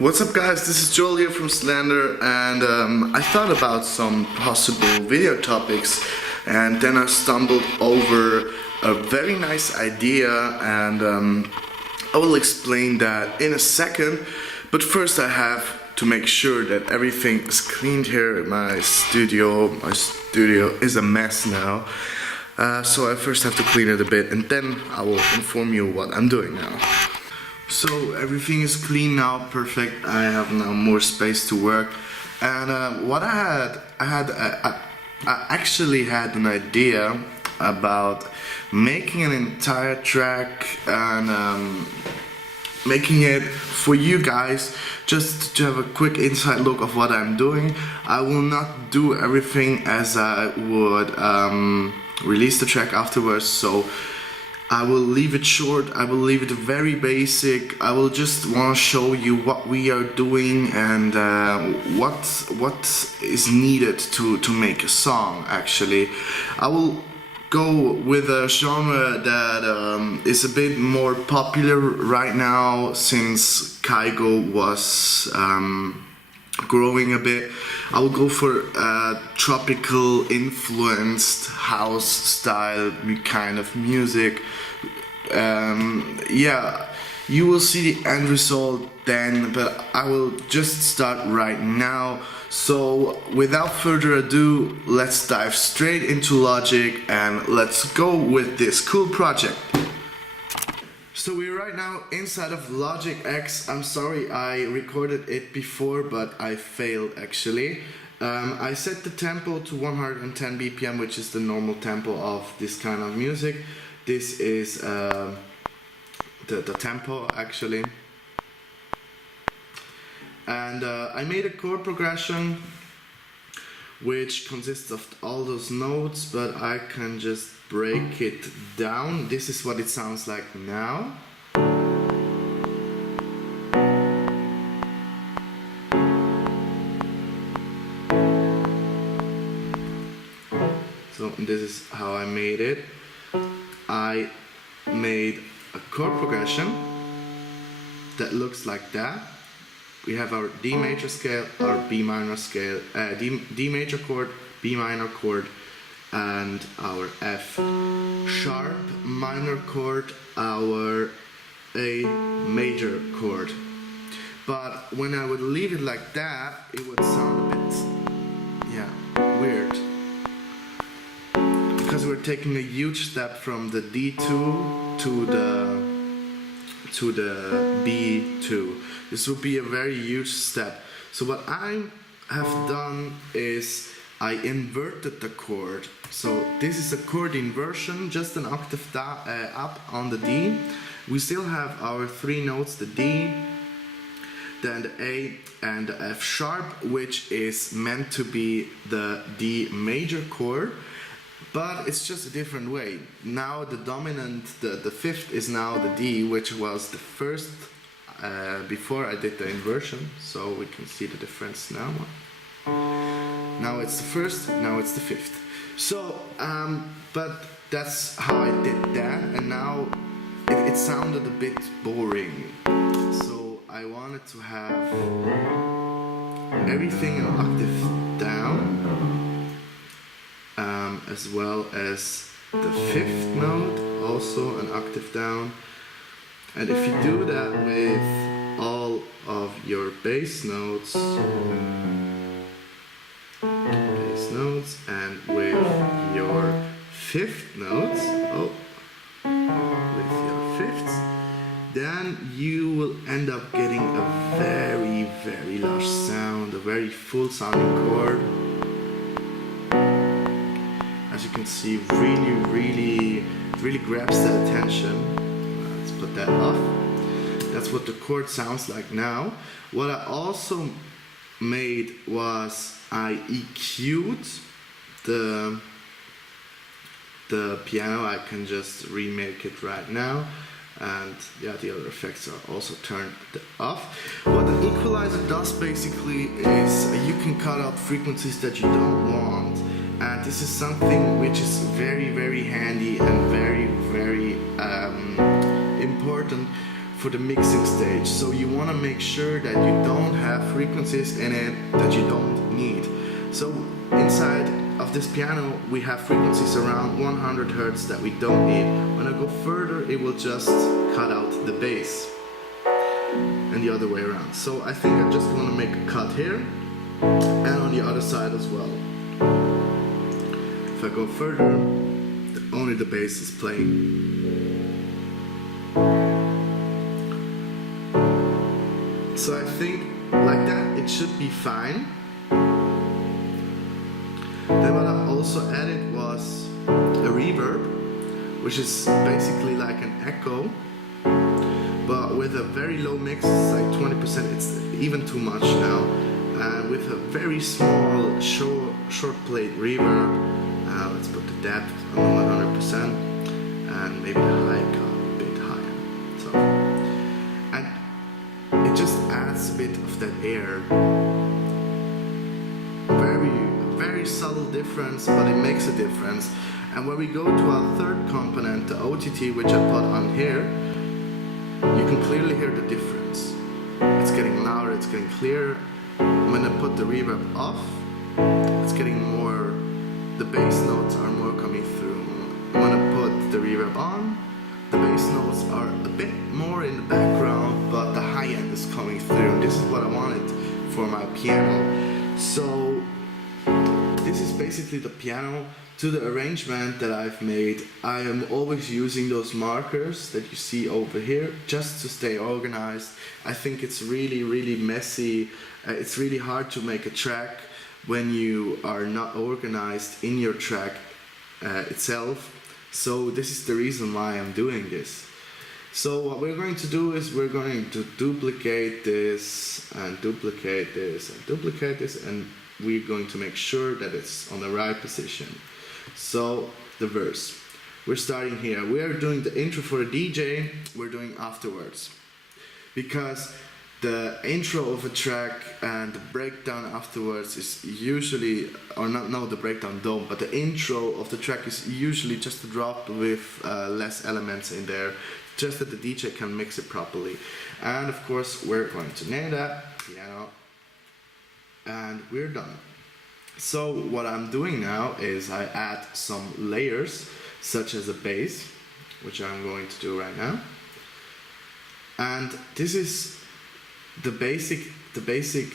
What's up guys, this is Joel here from Slander, and I thought about some possible video topics, and then I stumbled over a very nice idea, and I will explain that in a second. But first I have to make sure that everything is cleaned here in my studio. My studio is a mess now, so I first have to clean it a bit, and then I will inform you what I'm doing now. So everything is clean now, perfect. I have now more space to work, and what I actually had an idea about making an entire track and making it for you guys, just to have a quick inside look of what I'm doing. I will not do everything as I would release the track afterwards, so I will leave it short, I will leave it very basic. I will just want to show you what we are doing and what is needed to make a song actually. I will go with a genre that is a bit more popular right now since Kygo was growing a bit. I will go for tropical influenced house style kind of music. Yeah, you will see the end result then, but I will just start right now. So without further ado, let's dive straight into Logic and let's go with this cool project. So we're right now inside of Logic X. I'm sorry I recorded it before, but I failed actually. I set the tempo to 110 BPM, which is the normal tempo of this kind of music. This is the tempo actually. And I made a chord progression which consists of all those notes, but I can just break it down. This is what it sounds like now. So this is how I made it. I made a chord progression that looks like that. We have our D major scale, our B minor scale, D major chord, B minor chord, and our F sharp minor chord, our A major chord. But when I would leave it like that, it would sound a bit, yeah, weird. Because we're taking a huge step from the D2 to the B2. This will be a very huge step. So what I have done is I inverted the chord. So this is a chord inversion, just an octave up on the D. We still have our three notes, the D, then the A and the F sharp, which is meant to be the D major chord, but it's just a different way. Now the dominant, the fifth is now the D, which was the first before I did the inversion, so we can see the difference now. Now it's the first, now it's the fifth. So, but that's how I did that, and now it sounded a bit boring. So I wanted to have everything an octave down, as well as the fifth note also an octave down. And if you do that with all of your bass notes, and with your fifth notes, with your fifths, then you will end up getting a very, very large sound, a very full sounding chord. As you can see, really grabs the attention. Let's put that off. That's what the chord sounds like now. What I also made was I EQ'd the piano. I can just remake it right now, and yeah, the other effects are also turned off. What an equalizer does basically is you can cut out frequencies that you don't want, and this is something which is very handy and very important for the mixing stage. So you want to make sure that you don't have frequencies in it that you don't need. So inside of this piano we have frequencies around 100 Hertz that we don't need. When I go further, it will just cut out the bass, and the other way around. So I think I just want to make a cut here and on the other side as well. If I go further, only the bass is playing. So I think like that it should be fine. Then what I also added was a reverb, which is basically like an echo, but with a very low mix. It's like 20%, it's even too much now, with a very small short plate reverb. Let's put the depth on 100% and maybe the high cut a bit higher. So, and it just adds a bit of that air. Very subtle difference, but it makes a difference. And when we go to our third component, the OTT, which I put on here, you can clearly hear the difference. It's getting louder, it's getting clearer. When I put the reverb off, it's getting more, the bass notes are more coming through. When I put the reverb on, the bass notes are a bit more in the background, but the high end is coming through. This is what I wanted for my piano. So this is basically the piano. To the arrangement that I've made, I am always using those markers that you see over here just to stay organized. I think it's really messy. It's really hard to make a track when you are not organized in your track itself. So this is the reason why I'm doing this. So what we're going to do is we're going to duplicate this and duplicate this and duplicate this, and we're going to make sure that it's on the right position. So the verse, we're starting here. We are doing the intro for the DJ, we're doing afterwards, because the intro of a track and the breakdown afterwards is usually, or not, no, the breakdown don't, but the intro of the track is usually just a drop with less elements in there, just that the DJ can mix it properly. And of course we're going to name that piano, and we're done. So what I'm doing now is I add some layers, such as a bass, which I'm going to do right now. And this is the basic,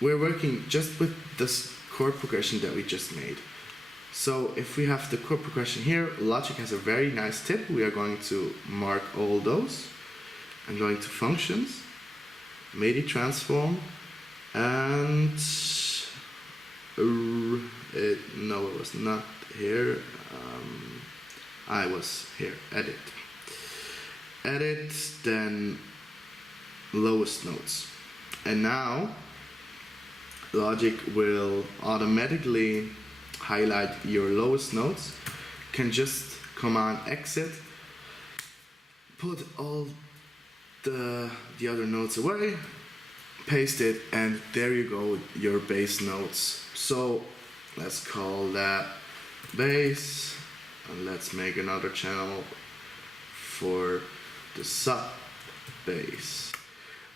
we're working just with this chord progression that we just made. So if we have the chord progression here, Logic has a very nice tip. We are going to mark all those. I'm going to functions, MIDI transform, and no, it was not here. I was here, edit, then lowest notes. And now Logic will automatically highlight your lowest notes. You can just Command exit, put all the other notes away, paste it, and there you go, your bass notes. So let's call that bass, and let's make another channel for the sub bass.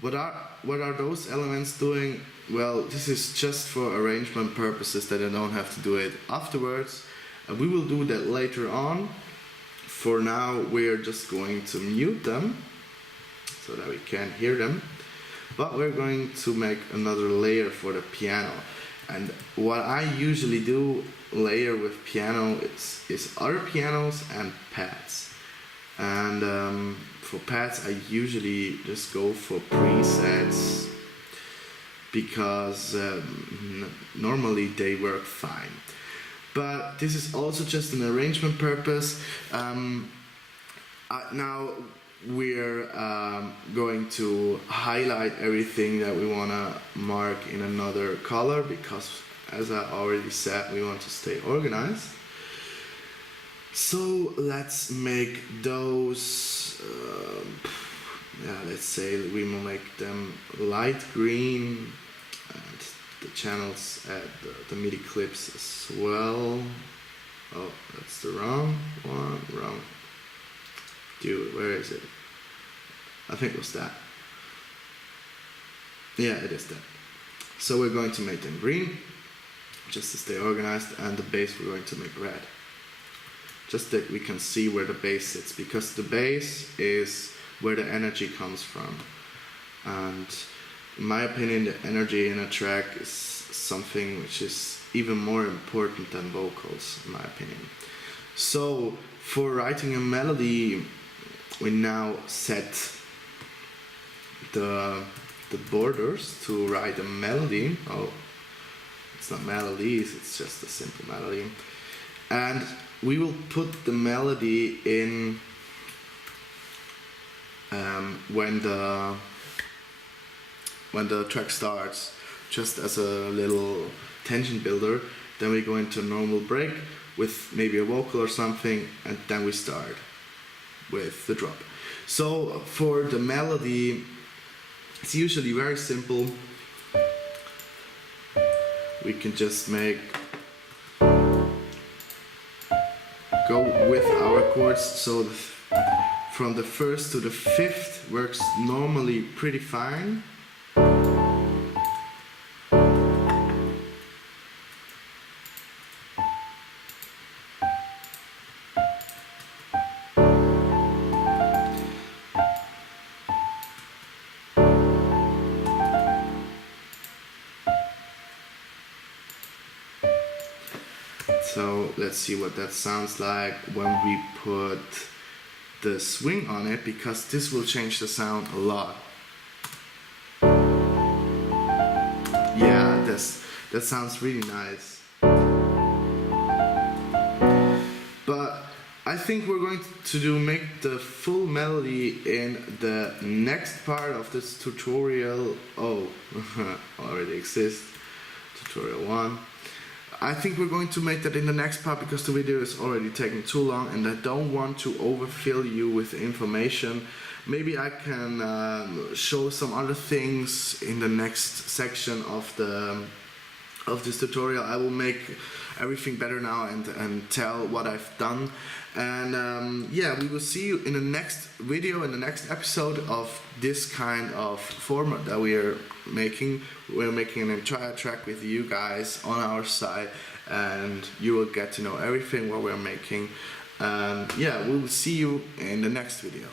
What are those elements doing? Well, this is just for arrangement purposes, that I don't have to do it afterwards. We will do that later on. For now, we're just going to mute them so that we can't hear them. But we're going to make another layer for the piano. And what I usually do layer with piano is other pianos and pads. And for pads, I usually just go for presets, because normally they work fine. But this is also just an arrangement purpose. Now we're going to highlight everything that we want to mark in another color, because as I already said, we want to stay organized. So let's make those, let's say we will make them light green, and the channels add the MIDI clips as well. Oh, that's the wrong one, wrong. Dude, where is it? I think it was that. Yeah, it is that. So we're going to make them green, just to stay organized, and the bass we're going to make red. Just that we can see where the bass sits, because the bass is where the energy comes from. And in my opinion, the energy in a track is something which is even more important than vocals, in my opinion. So for writing a melody, we now set the borders to write a melody. Oh, it's not melodies, it's just a simple melody. And we will put the melody in when the track starts, just as a little tension builder. Then we go into a normal break with maybe a vocal or something, and then we start with the drop. So for the melody, it's usually very simple. We can just go with our chords, so from the first to the fifth works normally pretty fine. So let's see what that sounds like when we put the swing on it, because this will change the sound a lot. Yeah, that sounds really nice. But I think we're going to make the full melody in the next part of this tutorial. Oh, already exists. Tutorial 1. I think we're going to make that in the next part, because the video is already taking too long and I don't want to overfill you with information. Maybe I can show some other things in the next section of this tutorial. I will make everything better now and tell what I've done. And yeah, we will see you in the next video, in the next episode of this kind of format that we are making. We're making an entire track with you guys on our side, and you will get to know everything what we're making. Yeah, we will see you in the next video.